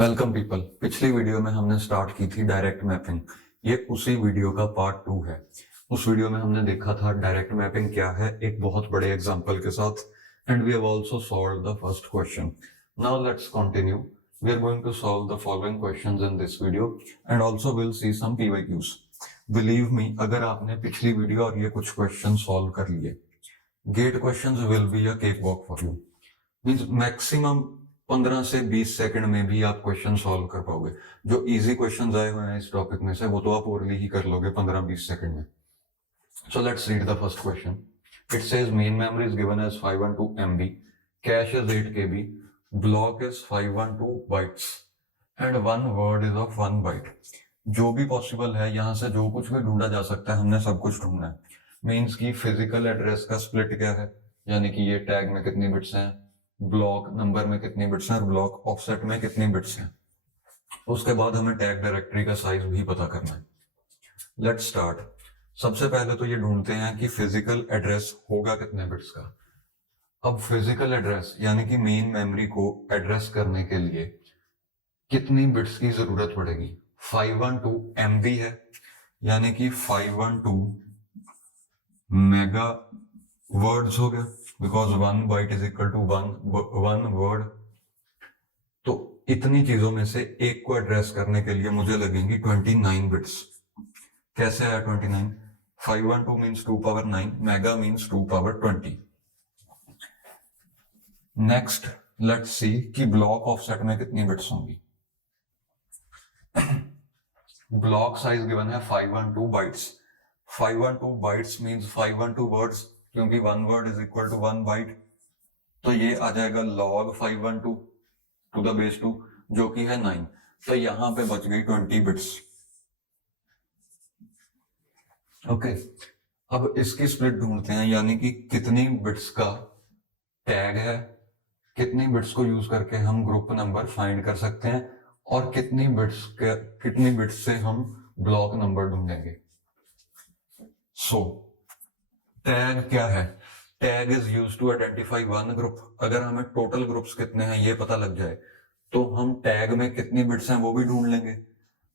Welcome people. पिछली video में हमने स्टार्ट की थी डायरेक्ट मैपिंग। ये उसी वीडियो का पार्ट 2 है। उस वीडियो में हमने देखा था डायरेक्ट मैपिंग क्या है एक बहुत बड़े एग्जांपल के साथ, and we have also solved the first question. Now let's continue. We are going to solve the following questions in this video and also will see some PYQs. Believe me, अगर आपने पिछली video और ये कुछ question solve कर लिए, gate questions will be a cake walk for you. Means maximum 15 से 20 second में भी आप क्वेश्चन सॉल्व कर पाओगे। जो इजी क्वेश्चंस आए हुए हैं इस टॉपिक में से वो तो आप ओरली ही कर लोगे 15-20 सेकंड में। So let's read the first question. It says main memory is given as 512 MB, cache is 8 KB, block is 512 bytes and one word is of 1 byte. जो भी पॉसिबल है यहां से जो कुछ भी ढूंढा जा सकता है हमने सब कुछ ढूंढना है। मीन्स की फिजिकल एड्रेस का स्प्लिट क्या है, यानी कि ये टैग में कितनी बिट्स हैं, ब्लॉक नंबर में कितनी बिट्स हैं और ब्लॉक ऑफसेट में कितनी बिट्स हैं। उसके बाद हमें टैग डायरेक्टरी का साइज भी पता करना है। Let's start. सबसे पहले तो ये ढूंढते हैं कि फिजिकल एड्रेस होगा कितने बिट्स का। अब फिजिकल एड्रेस यानी कि मेन मेमोरी को एड्रेस करने के लिए कितनी बिट्स की जरूरत पड़ेगी। 512 MB है, यानी कि 512 मेगा वर्ड्स हो गया, because 1 byte is equal to 1 word. तो इतनी चीजों में से एक को एड्रेस करने के लिए मुझे लगेंगी 29 बिट्स। कैसे आया 29? 512 means 2 power 9, mega means 2 power 20। Next let's see कि ब्लॉक ऑफसेट में कितनी बिट्स होंगी। ब्लॉक साइज गिवन है 512 बाइट्स। 512 बाइट्स मीन्स 512 वर्ड्स, क्योंकि 1 word is equal to 1 byte. तो ये आ जाएगा log 512 टू द बेस 2, जो कि है 9। तो यहां पे बच गई 20 बिट्स। ओके, अब इसकी स्प्लिट ढूंढते हैं, यानी कि कितनी बिट्स का टैग है, कितनी बिट्स को यूज करके हम ग्रुप नंबर फाइंड कर सकते हैं और कितनी बिट्स से हम ब्लॉक नंबर ढूंढेंगे। सो टैग क्या है? Tag is use to identify one group. अगर हमें टोटल ग्रुप्स कितने हैं ये पता लग जाए तो हम टैग में कितनी बिट्स हैं वो भी ढूंढ लेंगे।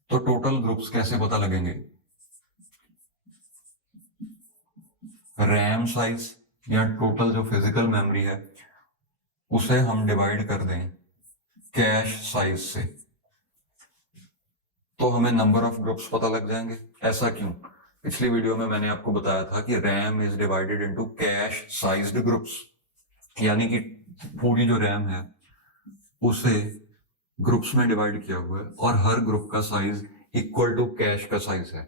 तो टोटल ग्रुप्स कैसे पता लगेंगे? रैम साइज या टोटल जो फिजिकल मेमोरी है उसे हम डिवाइड कर दें कैश साइज से, तो हमें नंबर ऑफ ग्रुप्स पता लग जाएंगे। ऐसा क्यों? पिछली वीडियो में मैंने आपको बताया था कि RAM is divided into cash sized groups, यानी कि पूरी जो रैम है उसे ग्रुप्स में डिवाइड किया हुआ है और हर ग्रुप का साइज इक्वल टू कैश का साइज है।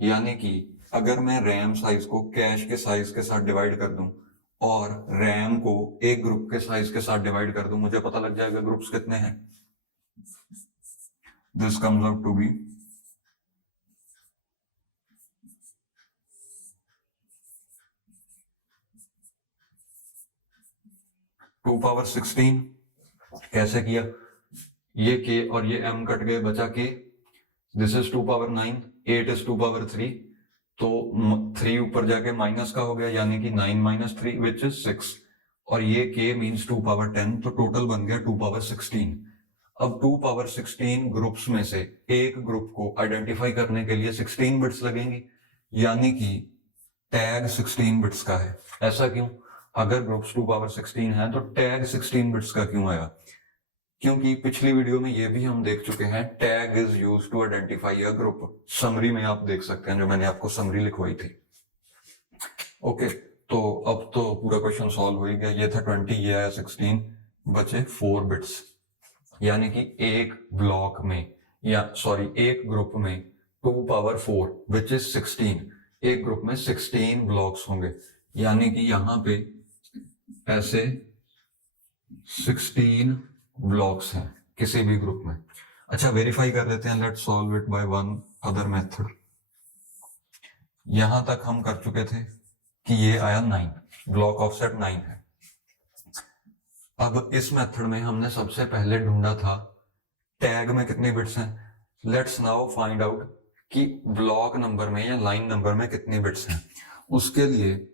यानी कि अगर मैं रैम साइज को कैश के साइज के साथ डिवाइड कर दूं और रैम को एक ग्रुप के साइज के साथ डिवाइड कर दूं, मुझे पता लग जाएगा ग्रुप्स कितने हैं। This comes out to be 2 power 16। कैसे किया? ये के और ये m कट गए, बचा के। This is 2 power 9, 8 is 2 power 3, तो 3 ऊपर जाके माइनस का हो गया, यानी कि 9 माइनस 3 विच इज 6, और ये k मीन्स 2 पावर 10, तो टोटल बन गया 2 पावर 16। अब 2 पावर 16 ग्रुप्स में से एक ग्रुप को आइडेंटिफाई करने के लिए 16 बिट्स लगेंगी, यानी कि टैग 16 बिट्स का है। ऐसा क्यों? अगर ग्रुप्स 2 पावर 16 है तो टैग 16 बिट्स का क्यों आया? क्योंकि पिछली वीडियो में ये भी हम देख चुके हैं, tag is used to identify a group. Summary में आप देख सकते हैं, जो मैंने आपको समरी लिखवाई थी। ओके, तो अब तो पूरा क्वेश्चन सॉल्व हो ही गया। ये था 20, ये आया 16, बचे 4 बिट्स, यानी कि एक ब्लॉक में एक ग्रुप में 2 पावर 4 विच इज 16, एक ग्रुप में 16 ब्लॉक्स होंगे, यानी कि यहां पे ऐसे 16 ब्लॉक्स हैं किसी भी ग्रुप में। अच्छा, वेरीफाई कर लेते हैं। Let's solve it by one other method. यहां तक हम कर चुके थे कि ये आया 9, ब्लॉक ऑफसेट 9 है। अब इस मेथड में हमने सबसे पहले ढूंढा था टैग में कितनी बिट्स हैं। लेट्स नाउ फाइंड आउट कि ब्लॉक नंबर में या लाइन नंबर में कितनी बिट्स हैं। उसके लिए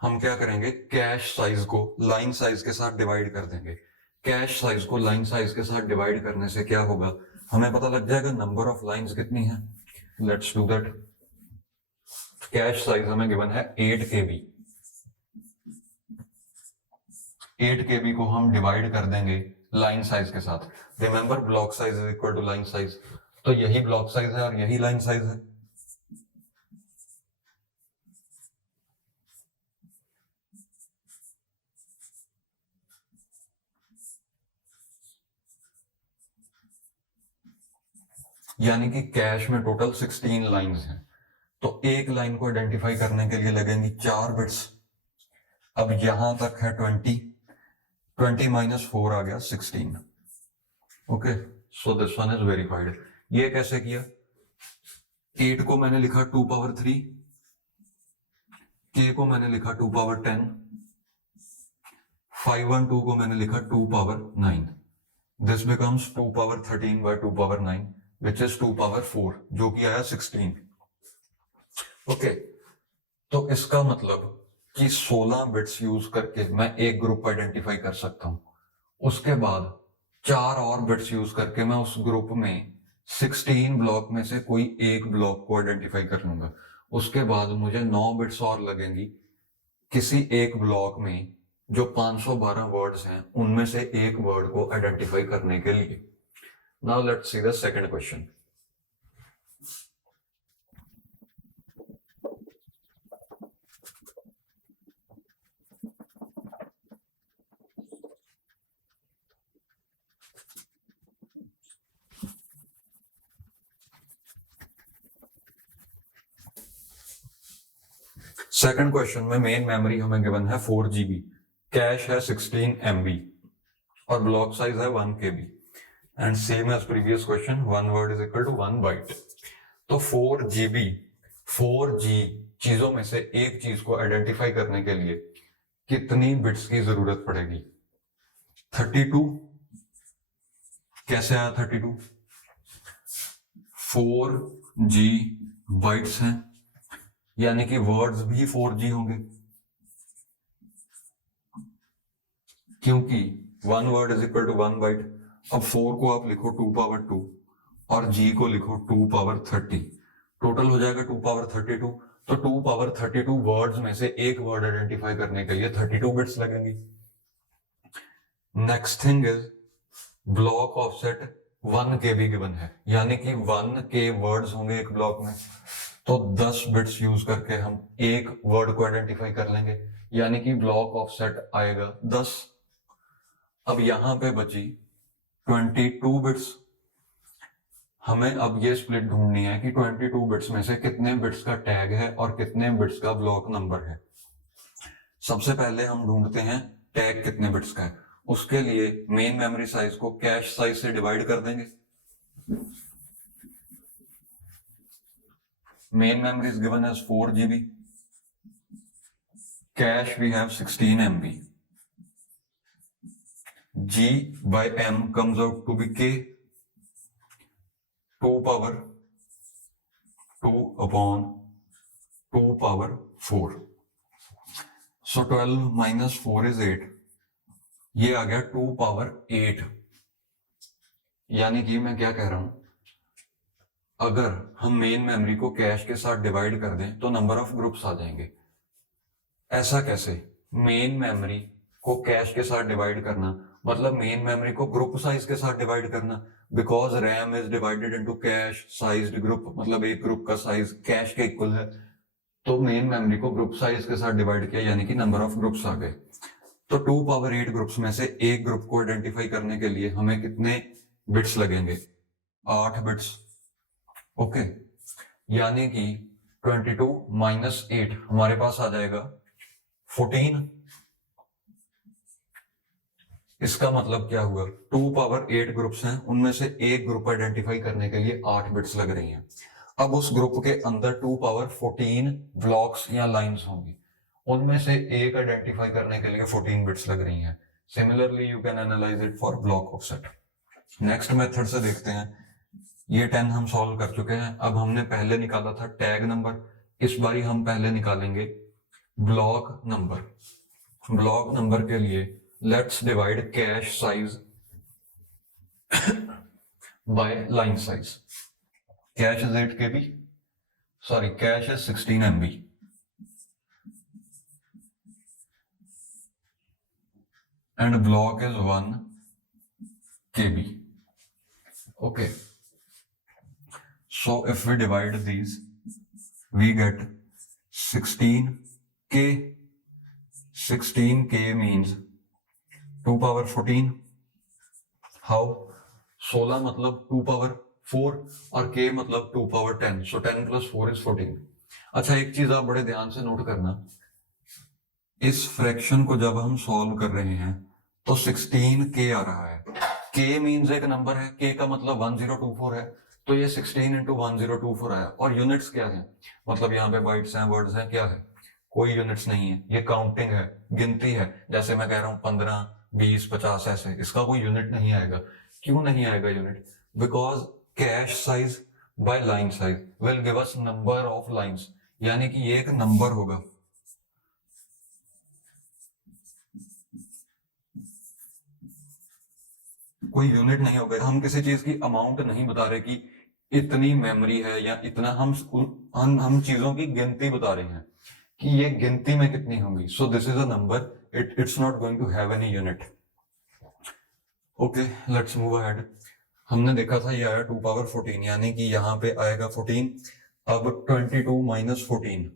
हम क्या करेंगे, कैश साइज को लाइन साइज के साथ डिवाइड कर देंगे। कैश साइज को लाइन साइज के साथ डिवाइड करने से क्या होगा, हमें पता लग जाएगा नंबर ऑफ लाइंस कितनी है। Let's do that. Cache size हमें गिवन है 8 KB। 8 KB को हम डिवाइड कर देंगे लाइन साइज के साथ। Remember block size is equal to line size, तो यही ब्लॉक साइज है और यही लाइन साइज है। यानी कि कैश में टोटल 16 लाइंस हैं, तो एक लाइन को आइडेंटिफाई करने के लिए लगेंगी 4 बिट्स। अब यहां तक है 20 माइनस 4 आ गया 16। Okay, so this one is verified. ये कैसे किया, 8 को मैंने लिखा 2 पावर 3, k को मैंने लिखा 2 पावर 10, 512 को मैंने लिखा 2 power 9। This becomes 2 power 13 by 2 power 9 which is 2 power 4, जो कि आया 16। ओके, तो इसका मतलब कि 16 बिट्स यूज करके मैं एक ग्रुप आइडेंटिफाई कर सकता हूं। उसके बाद 4 और बिट्स यूज करके मैं उस ग्रुप में 16 ब्लॉक में से कोई एक ब्लॉक को आइडेंटिफाई कर लूंगा। उसके बाद मुझे 9 बिट्स और लगेंगी किसी एक ब्लॉक में जो 512 वर्ड्स हैं उनमें से एक वर्ड को आइडेंटिफाई करने के लिए। Now let's see the second question. Second question में मेन मेमोरी हमें गिवन है 4 GB, कैश है 16 MB और ब्लॉक साइज है 1 KB। And same as previous question, 1 word is equal to 1 byte. तो 4 GB 4G चीजों में से एक चीज को आइडेंटिफाई करने के लिए कितनी बिट्स की जरूरत पड़ेगी? 32। कैसे आया 32? 4G बाइट्स हैं, यानी कि वर्ड्स भी 4G होंगे, क्योंकि 1 word is equal to 1 byte. अब 4 को आप लिखो 2 पावर 2 और G को लिखो 2 पावर 30, टोटल हो जाएगा 2 पावर 32। तो 2 पावर 32 वर्ड्स में से एक वर्ड आइडेंटिफाई करने के लिए 32 बिट्स लगेंगी। Next thing is block offset 1 KB given है, यानी कि 1K वर्ड्स होंगे एक ब्लॉक में, तो 10 बिट्स यूज करके हम एक वर्ड को आइडेंटिफाई कर लेंगे, यानी कि ब्लॉक ऑफसेट आएगा 10। अब यहां पे बची 22 बिट्स। हमें अब ये स्प्लिट ढूंढनी है कि 22 बिट्स में से कितने बिट्स का टैग है और कितने बिट्स का ब्लॉक नंबर है। सबसे पहले हम ढूंढते हैं टैग कितने बिट्स का है। उसके लिए मेन मेमोरी साइज को कैश साइज से डिवाइड कर देंगे। Main memory is given as 4 GB, cache we have 16 MB, G by M comes out to be K, 2 power 2 upon 2 power 4. So 12 minus 4 is 8. ये आ गया 2 पावर 8। यानी कि मैं क्या कह रहा हूं, अगर हम मेन मेमोरी को कैश के साथ डिवाइड कर दें तो नंबर ऑफ ग्रुप्स आ जाएंगे। ऐसा कैसे? मेन मेमोरी को कैश के साथ डिवाइड करना मतलब मेन मेमोरी को ग्रुप साइज के साथ डिवाइड करना, because RAM is divided into cash sized group, मतलब एक ग्रुप का साइज कैश के इक्वल है। तो मेन मेमोरी को ग्रुप साइज के साथ डिवाइड किया, यानी कि नंबर ऑफ ग्रुप्स आ गए। तो 2 पावर 8 ग्रुप्स में से एक ग्रुप को आइडेंटिफाई करने के लिए हमें कितने बिट्स लगेंगे? 8 बिट्स। ओके, यानी कि 22 माइनस 8 हमारे पास आ जाएगा 14। इसका मतलब क्या हुआ? 2 पावर 8 ग्रुप्स हैं, उनमें से एक ग्रुप आइडेंटिफाई करने के लिए 8 बिट्स लग रही हैं। अब उस ग्रुप के अंदर 2 पावर 14 ब्लॉक्स या लाइंस होंगी, उनमें से एक आइडेंटिफाई करने के लिए 14 बिट्स लग रही हैं। Similarly you can analyse it for block offset. Next method से देखते हैं। ये 10 हम सॉल्व कर चुके हैं। अब हमने पहले निकाला था टैग नंबर, इस बारी हम पहले निकालेंगे ब्लॉक नंबर। ब्लॉक नंबर के लिए let's divide cache size by line size. Cash is 8 KB, sorry cash is 16 MB and block is 1 KB. Okay, so if we divide these, we get 16K. 16K means 2 power 14. How? 16 मतलब 2 power 4 और K मतलब 2 power 10. So 10 plus 4 is 14. अच्छा, एक चीज आप बड़े ध्यान से नोट करना, इस फ्रैक्शन को जब हम सॉल्व कर रहे हैं तो 16K आ रहा है. K मीन्स एक नंबर है, K का मतलब 1024 है, तो ये 16 into 1024 आया. और यूनिट्स क्या है, मतलब यहाँ पे बाइट्स हैं, वर्ड्स हैं, क्या है, कोई यूनिट्स नहीं है, ये काउंटिंग है, गिनती है. जैसे मैं कह रहा हूँ 15, 20, 50 ऐसे, इसका कोई यूनिट नहीं आएगा. क्यों नहीं आएगा unit? Because cache size by line size will give us number of lines, यानी कि ये एक नंबर होगा. कोई यूनिट नहीं होगा. हम किसी चीज की अमाउंट नहीं बता रहे कि इतनी मेमोरी है या इतना, हम चीजों की गिनती बता रहे हैं कि ये गिनती में कितनी होंगी. So this is a number, it's not going to have any unit. Okay, let's move ahead. हमने देखा था ये आया 2 power 14, यानी कि यहाँ पे आएगा 14. अब 22 minus 14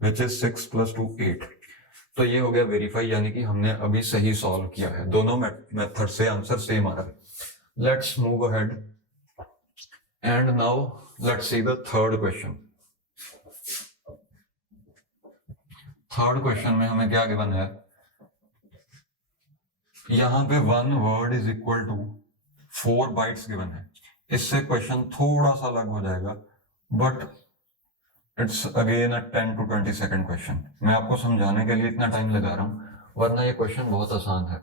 which is 6 plus 2 8. तो ये हो गया वेरीफाई, यानी कि हमने अभी सही सॉल्व किया है. दोनों मेथड से आंसर सेम आ रहा है. Let's move ahead and now let's see the third question. Third question में हमें क्या गिवन है, यहां पे 1 word is equal to 4 bytes given है. इससे क्वेश्चन थोड़ा सा अलग हो जाएगा, but it's again a 10 to 20 second question. मैं आपको समझाने के लिए इतना टाइम लगा रहा हूं, वरना ये क्वेश्चन बहुत आसान है.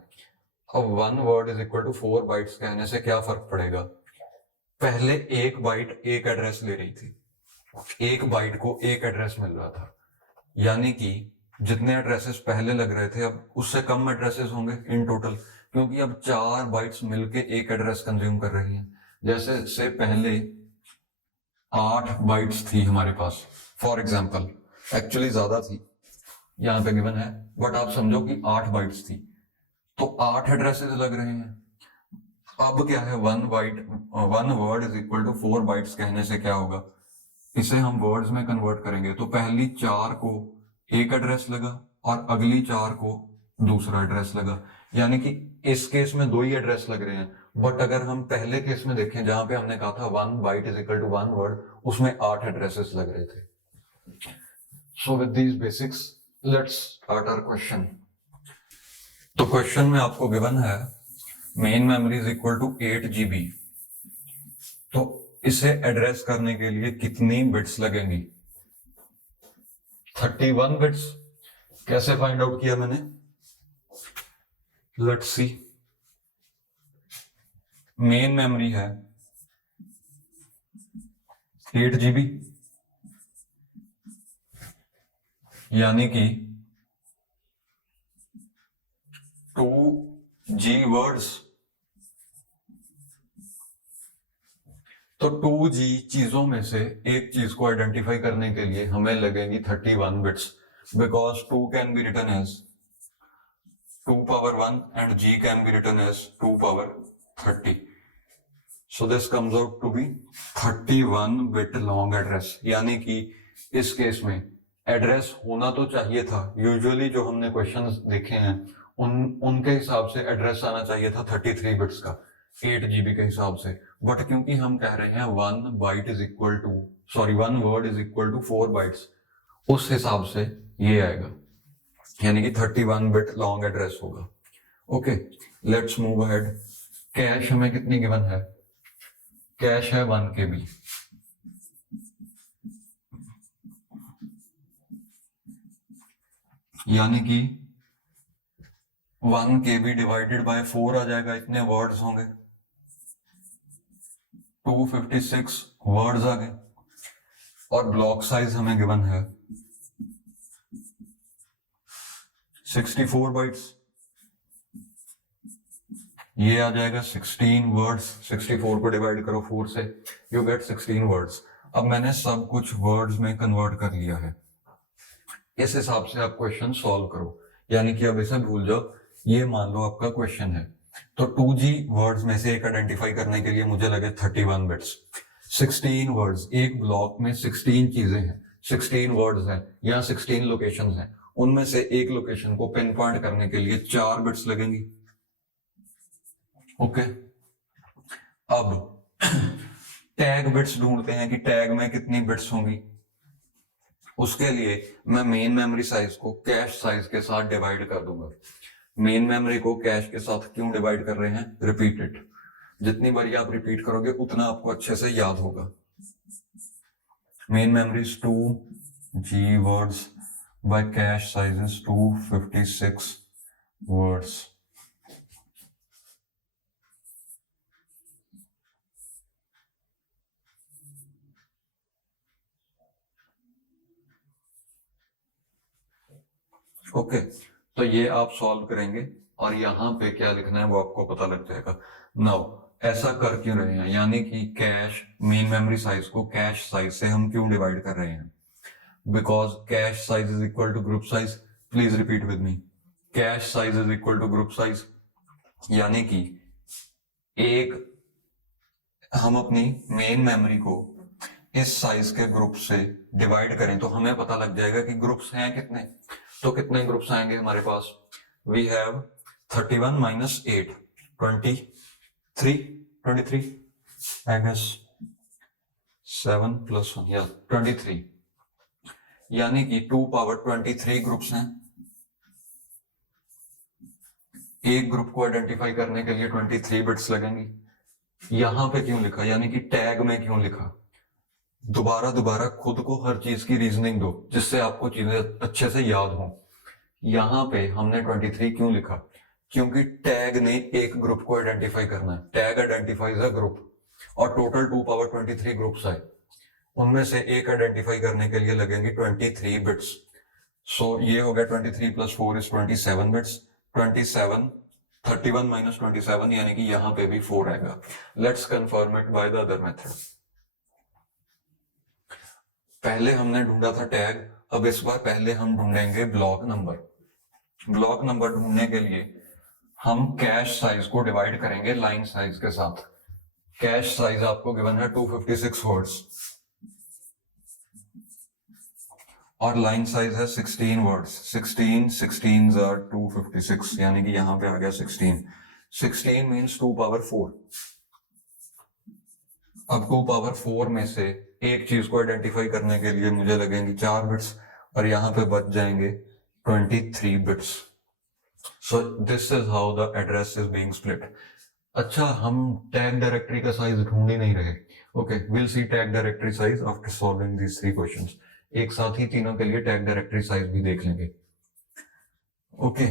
अब 1 word is equal to 4 bytes कहने से क्या फर्क पड़ेगा. पहले एक बाइट एक एड्रेस ले रही थी, एक बाइट को एक एड्रेस मिल रहा था, यानी कि जितने एड्रेसेस पहले लग रहे थे अब उससे कम एड्रेसेस होंगे इन टोटल, क्योंकि अब 4 बाइट्स मिलके एक एड्रेस कंज्यूम कर रही हैं. जैसे से पहले 8 बाइट्स थी हमारे पास, फॉर एग्जाम्पल, एक्चुअली ज्यादा थी, यहाँ पे गिवन है, बट आप समझो कि 8 बाइट्स थी, तो 8 एड्रेसेस लग रहे हैं. अब क्या है, 1 word is equal to 4 bytes कहने से क्या होगा, इसे हम वर्ड्स में कन्वर्ट करेंगे. तो पहली 4 को एक एड्रेस लगा और अगली 4 को दूसरा एड्रेस लगा, यानी कि इस केस में 2 ही एड्रेस लग रहे हैं. बट अगर हम पहले केस में देखें जहां पे हमने कहा था 1 byte is equal to 1 word, उसमें 8 एड्रेसेस लग रहे थे. So with these basics let's start our question. तो क्वेश्चन में आपको गिवन है main memory is equal to 8 GB. तो इसे एड्रेस करने के लिए कितनी बिट्स लगेंगी, 31 बिट्स. कैसे फाइंड आउट किया मैंने, लेट्स सी. मेन मेमोरी है 8 GB, यानी कि 2G वर्ड्स. तो 2G चीजों में से एक चीज को आइडेंटिफाई करने के लिए हमें लगेंगी 31 bits, because 2 can be written as 2 power 1 and G can be written as 2 power 30. So this comes out to be 31 bit long address, यानी कि इस केस में एड्रेस होना तो चाहिए था, यूजुअली जो हमने क्वेश्चंस देखे हैं उनके हिसाब से एड्रेस आना चाहिए था 33 बिट्स का 8 GB के हिसाब से. बट क्योंकि हम कह रहे हैं 1 word is equal to 4 bytes, उस हिसाब से ये आएगा, यानी कि 31 बिट लॉन्ग एड्रेस होगा. Okay, let's move ahead. Cache हमें कितनी गिवन है, कैश है 1 KB, यानी कि 1 KB डिवाइडेड बाय 4 आ जाएगा, इतने वर्ड्स होंगे, 256 वर्ड्स आ गए. और ब्लॉक साइज हमें गिवन है 64 बाइट्स. ये आ जाएगा 16 वर्ड्स, 64 को डिवाइड करो 4 से, यू गेट 16 वर्ड्स। अब मैंने सब कुछ वर्ड्स में कन्वर्ट कर लिया है, इस हिसाब से आप क्वेश्चन सॉल्व करो, यानी कि अब इसे भूल जाओ। ये मान लो आपका क्वेश्चन है, तो 2G वर्ड्स में से एक आइडेंटिफाई करने के लिए मुझे लगे 31 बिट्स। 16 वर्ड्स, एक ब्लॉक में 16 चीजें हैं, 16 वर्ड्स हैं या 16 लोकेशंस हैं, उनमें से एक लोकेशन को पिन पॉइंट करने के लिए 4 बिट्स लगेंगी। ओके, अब टैग बिट्स ढूंढते हैं कि टैग में कितनी बिट्स होंगी। उसके लिए मैं मेन मेमोरी साइज को कैश साइज के साथ डिवाइड कर दूंगा। मेन मेमोरी को कैश के साथ क्यों डिवाइड कर रहे हैं? रिपीटेड, जितनी बार आप रिपीट करोगे उतना आपको अच्छे से याद होगा। Main memory 2G words by cache size is 256 words. Okay, तो ये आप सॉल्व करेंगे और यहाँ पे क्या लिखना है वो आपको पता लग जाएगा। नाउ ऐसा कर क्यों रहे हैं, यानी कि कैश मेन मेमोरी साइज को कैश साइज से हम क्यों डिवाइड कर रहे हैं? Because cache size is equal to group size. Please repeat with me, cache size is equal to group size, यानी कि एक हम अपनी मेन मेमोरी को इस साइज के ग्रुप से डिवाइड करें तो हमें पता लग जाएगा कि ग्रुप्स हैं कितने। तो कितने ग्रुप्स आएंगे हमारे पास? We have 31 minus 8, 23 I guess 7 plus 1 या 23, यानी कि 2 पावर 23 ग्रुप्स हैं। एक ग्रुप को आइडेंटिफाई करने के लिए 23 बिट्स लगेंगी। यहां पे क्यों लिखा, यानी कि टैग में क्यों लिखा? दोबारा दोबारा खुद को हर चीज की रीजनिंग दो जिससे आपको चीजें अच्छे से याद हो। यहां पे हमने 23 क्यों लिखा? क्योंकि टैग ने एक ग्रुप को आइडेंटिफाई करना है। टैग आइडेंटिफाइज अ ग्रुप और टोटल 2 पावर 23 ग्रुप्स आए, उनमें से एक आइडेंटिफाई करने के लिए लगेंगे 23 बिट्स। सो ये हो गया 23 प्लस 4 इज 27 बिट्स। 27, 31 माइनस 27, यानी कि यहां पे भी 4 आएगा। Let's confirm it by the other method. पहले हमने ढूंढा था टैग, अब इस बार पहले हम ढूंढेंगे ब्लॉक नंबर। ब्लॉक नंबर ढूंढने के लिए हम कैश साइज को डिवाइड करेंगे लाइन साइज के साथ। कैश साइज आपको गिवन है 256 वर्ड्स और लाइन साइज है 16 वर्ड्स। 16 आर 256, यानी कि यहां पे आ गया 16। 16 मीन्स 2 पावर 4। अब 2 पावर 4 में से एक चीज को आइडेंटिफाई करने के लिए मुझे लगेंगे 4 बिट्स और यहां पे बच जाएंगे 23 bits. So this is how the address is being split. अच्छा, हम टैग डायरेक्टरी का साइज ढूंढ ही नहीं रहे। Okay, will see tag directory size after solving these 3 questions. एक साथ ही तीनों के लिए टैग डायरेक्टरी साइज भी देख लेंगे। ओके,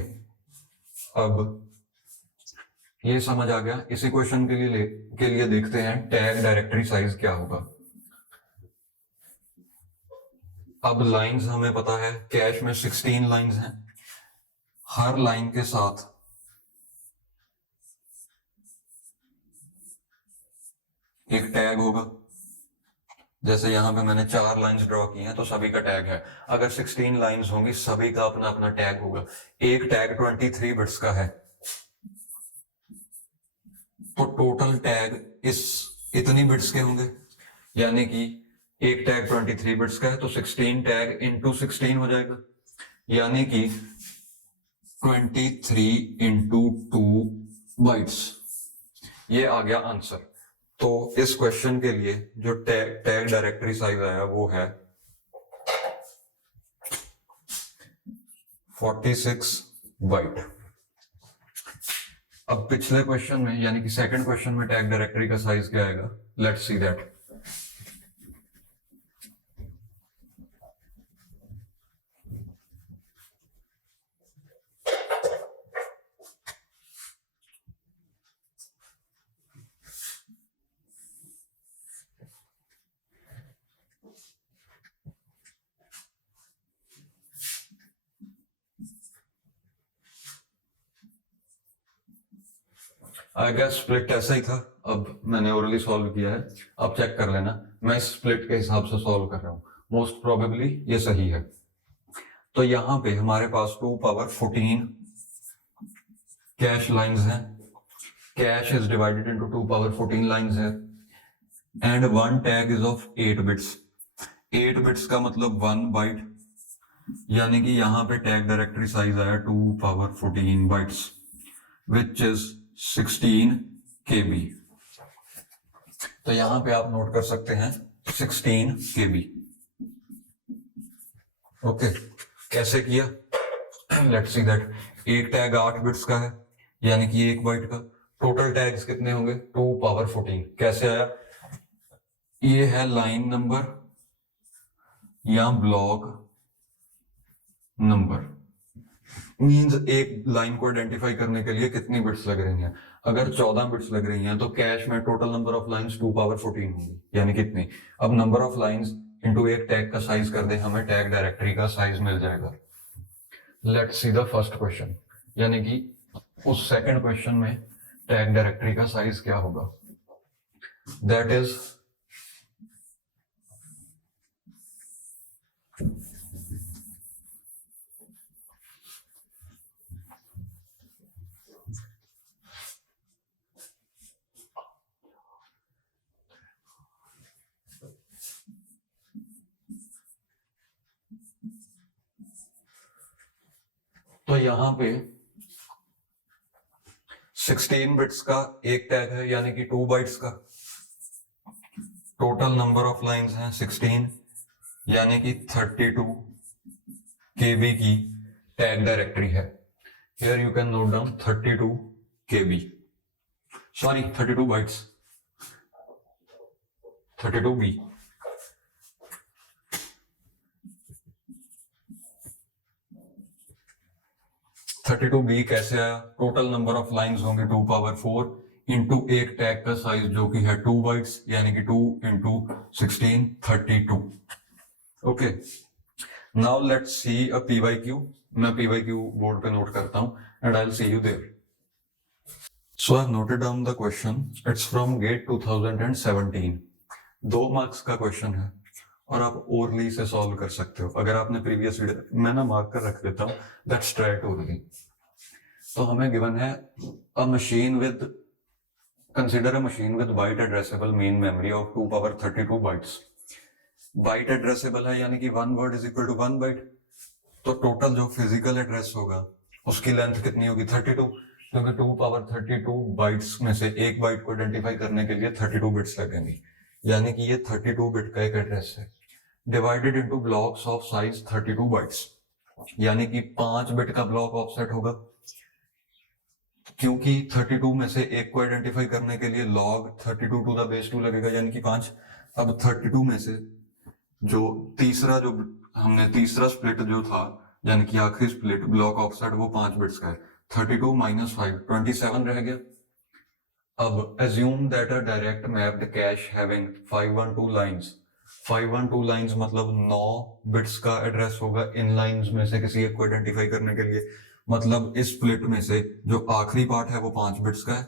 अब ये समझ आ गया। इसी क्वेश्चन के लिए देखते हैं टैग डायरेक्टरी साइज क्या होगा। अब लाइंस हमें पता है, कैश में 16 लाइंस हैं, हर लाइन के साथ एक टैग होगा। जैसे यहां पे मैंने 4 लाइंस ड्रॉ की हैं तो सभी का टैग है। अगर 16 लाइंस होंगी सभी का अपना अपना टैग होगा। एक टैग 23 बिट्स का है तो टोटल टैग इतनी बिट्स के होंगे, यानी कि एक टैग 23 बिट्स का है तो 16 टैग इंटू 16 हो जाएगा, यानी कि 23 इंटू 2 बाइट्स। ये आ गया आंसर। तो इस क्वेश्चन के लिए जो टैग डायरेक्टरी साइज आया वो है 46 बाइट। अब पिछले क्वेश्चन में यानी कि सेकंड क्वेश्चन में टैग डायरेक्टरी का साइज क्या आएगा? Let's see that. I guess split ऐसा ही था, अब मैंने ओरली सॉल्व किया है, अब चेक कर लेना, मैं स्प्लिट के हिसाब से सॉल्व कर रहा हूं, मोस्ट प्रोबेबली ये सही है। तो यहां पे हमारे पास 2 पावर 14 कैश लाइंस हैं, cache is divided into 2 power 14 lines है, and one tag is of 8 bits. 8 bits का मतलब 1 बाइट, यानी कि यहां पे टैग डायरेक्टरी साइज आया 2 power 14 bytes which is 16 KB। तो यहां पे आप नोट कर सकते हैं 16 KB। ओके, कैसे किया, लेट्स सी दैट। एक टैग 8 बिट्स का है, यानी कि 1 बाइट का, टोटल टैग्स कितने होंगे 2 पावर 14। कैसे आया, ये है लाइन नंबर या ब्लॉक नंबर, मींस एक लाइन को आइडेंटिफाई करने के लिए कितनी बिट्स लग रही हैं। अगर 14 बिट्स लग रही हैं तो कैश में total number of lines 2 power 14 होंगी, यानी कितनी। अब नंबर ऑफ लाइंस इनटू एक टैग का साइज कर दे, हमें टैग डायरेक्टरी का साइज मिल जाएगा। Let's see the first question, यानी कि उस सेकंड क्वेश्चन में टैग डायरेक्टरी का साइज क्या होगा, दैट इज तो यहां पे 16 बिट्स का एक टैग है, यानी कि 2 बाइट्स का, टोटल नंबर ऑफ लाइंस हैं 16, यानी कि 32 KB की टैग डायरेक्टरी है। Here you can note down 32 KB, sorry 32 bytes, 32B। 32B कैसे आया, टोटल नंबर ऑफ लाइंस होंगे 2 पावर 4 इंटू एक टैग का साइज जो कि है 2 बाइट्स, यानी कि 2 into 16 32। Okay, now let's see a PYQ। मैं PYQ बोर्ड पे नोट करता हूं and I will see you there. So I have noted down the question, it's from GATE 2017। 2 marks का क्वेश्चन है और आप ओरली से सॉल्व कर सकते हो। अगर आपने प्रीवियस वीडियो, मैं ना मार्क कर रख देता हूं, दैट्स ट्राई टू ओरली। तो हमें गिवन है a machine with, consider a machine with byte addressable main memory of 2 power 32 bytes. Byte addressable है, यानी कि 1 word is equal to 1 byte, तो टोटल जो फिजिकल एड्रेस होगा उसकी लेंथ कितनी होगी 32, क्योंकि 2 पावर 32 बाइट्स में से एक बाइट को आइडेंटिफाई करने के लिए 32 बिट्स लगेंगी, यानी कि ये 32 बिट का एक एड्रेस है, divided into blocks of size 32 bytes, यानी कि 5 बिट का ब्लॉक ऑफसेट होगा, क्योंकि 32 में से एक को आइडेंटिफाई करने के लिए log 32 टू द बेस 2 लगेगा, यानी कि 5। अब 32 में से जो हमने तीसरा स्प्लिट जो था, यानी कि आखिरी स्प्लिट ब्लॉक ऑफसेट, वो 5 बिट्स का है, 32 माइनस 5 27 रह गया। अब assume that a direct mapped cache having 512 lines, 512 lines मतलब 9 बिट्स का एड्रेस होगा इन लाइंस में से किसी एक को आइडेंटिफाई करने के लिए, मतलब इस स्प्लिट में से जो आखिरी पार्ट है वो 5 बिट्स का है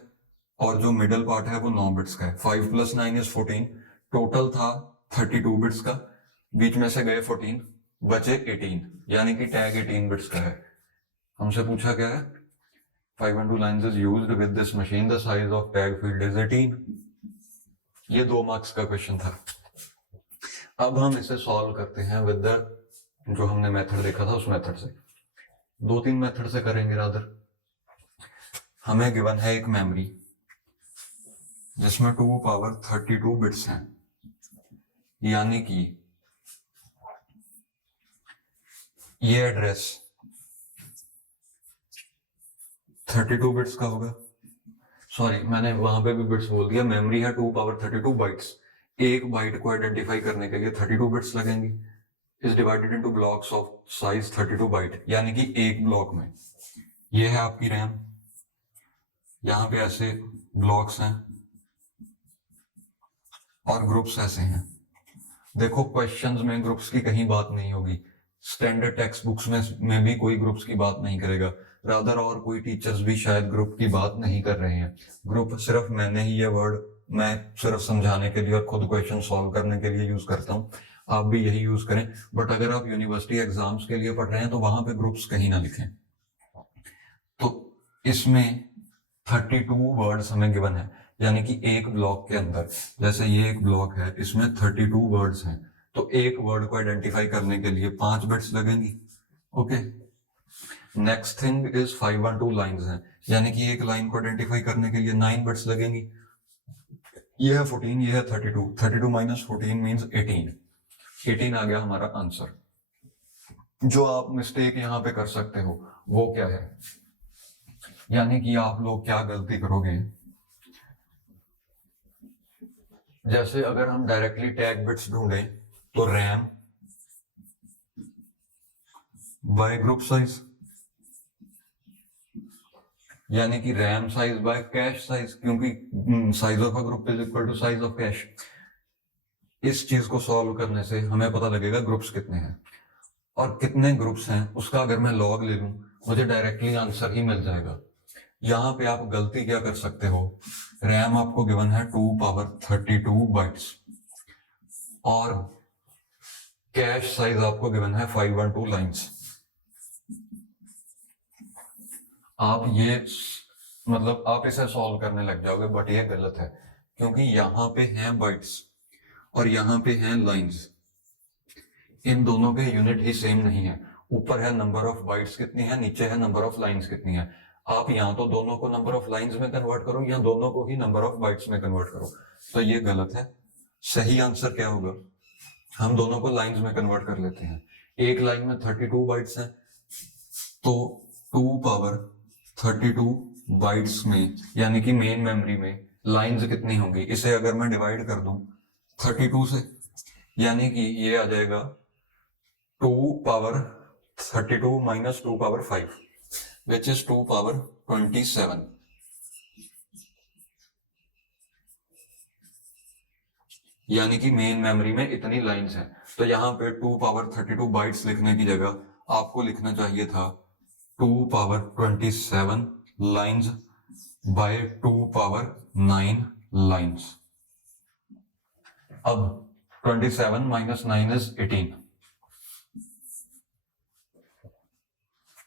और जो मिडिल पार्ट है वो 9 बिट्स का है। 5 + 9 = 14, टोटल था 32 बिट्स का, बीच में से गए 14, बचे 18, यानी कि टैग 18 बिट्स का है। हमसे पूछा क्या है, 512 lines is used with this machine, the size of tag field is 18। ये 2 मार्क्स का क्वेश्चन था। अब हम इसे सॉल्व करते हैं विद द जो हमने मेथड देखा था उस मेथड से, 2-3 मेथड से करेंगे रादर। हमें गिवन है एक मेमोरी जिसमें 2 पावर 32 बिट्स हैं, यानी कि ये एड्रेस 32 बिट्स का होगा, सॉरी मैंने वहां पे भी बिट्स बोल दिया, मेमोरी है 2 पावर 32 बाइट्स, एक बाइट को आइडेंटिफाई करने के लिए 32 बिट्स लगेंगी, is divided into blocks of size 32 byte, यानी कि एक ब्लॉक में ये है आपकी रैम, यहां पे ऐसे ब्लॉक्स हैं और ग्रुप्स ऐसे हैं। देखो क्वेश्चंस में ग्रुप्स की कहीं बात नहीं होगी, स्टैंडर्ड टेक्स्ट बुक्स में भी कोई ग्रुप्स की बात नहीं करेगा, रादर और कोई टीचर्स भी शायद ग्रुप की बात नहीं कर रहे हैं। ग्रुप सिर्फ मैंने ही ये वर्ड मैं सिर्फ समझाने के लिए और खुद क्वेश्चन सॉल्व करने के लिए यूज करता हूँ, आप भी यही यूज करें। बट अगर आप यूनिवर्सिटी एग्जाम्स के लिए पढ़ रहे हैं तो वहां पे ग्रुप्स कहीं ना लिखें। तो इसमें 32 वर्ड्स हमें गिवन है, यानी कि एक ब्लॉक के अंदर, जैसे ये एक ब्लॉक है, इसमें 32 वर्ड्स हैं, तो एक वर्ड को आइडेंटिफाई करने के लिए 5 बिट्स लगेंगी। Okay, next thing is 512 lines हैं, यानी कि एक लाइन को आइडेंटिफाई करने के लिए 9 बिट्स लगेंगी। ये है 14, ये है 32, 32 माइनस 14 मीन्स 18 आ गया हमारा आंसर। जो आप मिस्टेक यहां पे कर सकते हो वो क्या है, यानी कि आप लोग क्या गलती करोगे, जैसे अगर हम डायरेक्टली टैग बिट्स ढूंढें तो रैम बाय ग्रुप साइज, यानी कि RAM size by cache size, क्योंकि size of a group is equal to size of cache. इस चीज को सॉल्व करने से हमें पता लगेगा ग्रुप्स कितने हैं, और कितने ग्रुप्स हैं उसका अगर मैं लॉग ले लूं मुझे डायरेक्टली आंसर ही मिल जाएगा। यहां पे आप गलती क्या कर सकते हो, रैम आपको गिवन है 2 पावर 32 बाइट्स और कैश साइज आपको गिवन है 512 लाइंस। आप ये मतलब आप इसे सॉल्व करने लग जाओगे, बट ये गलत है, क्योंकि यहां पे हैं बाइट्स और यहां पे हैं लाइंस। इन दोनों के यूनिट ही सेम नहीं है, ऊपर है नंबर ऑफ बाइट्स कितनी है, नीचे है नंबर ऑफ लाइंस कितनी है। आप या तो दोनों को नंबर ऑफ लाइंस में कन्वर्ट करो या दोनों को ही नंबर ऑफ बाइट्स में कन्वर्ट करो, तो ये गलत है। सही आंसर क्या होगा, हम दोनों को लाइंस में कन्वर्ट कर लेते हैं। एक लाइन में 32 बाइट्स हैं, तो 2 पावर 32 बाइट्स में, यानी कि मेन मेमोरी में लाइंस कितनी होंगी, इसे अगर मैं डिवाइड कर दूं 32 से, यानी कि ये आ जाएगा 2 power 32 minus 2 power 5 which is 2 power 27। यानी कि मेन मेमोरी में इतनी लाइंस हैं, तो यहां पे 2 पावर 32 बाइट्स लिखने की जगह आपको लिखना चाहिए था 2 power 27 lines by 2 power 9 lines. अब 27 माइनस 9 इज 18।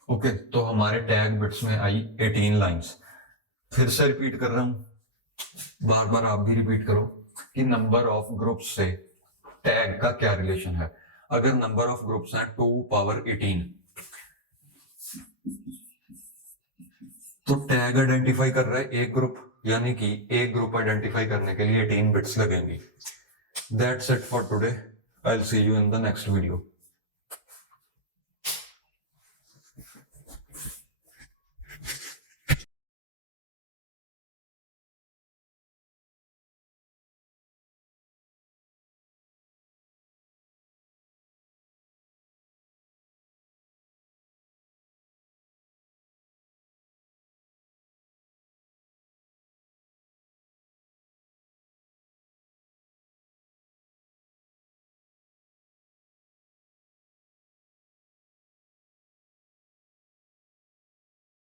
ओके, तो हमारे टैग बिट्स में आई 18 लाइंस। फिर से रिपीट कर रहा हूं, बार बार आप भी रिपीट करो कि नंबर ऑफ ग्रुप्स से टैग का क्या रिलेशन है। अगर नंबर ऑफ ग्रुप्स हैं 2 पावर 18, तो टैग आइडेंटिफाई कर रहा है एक ग्रुप, यानी कि एक ग्रुप आइडेंटिफाई करने के लिए 18 बिट्स लगेंगी। That's it for today. I'll see you in the next video.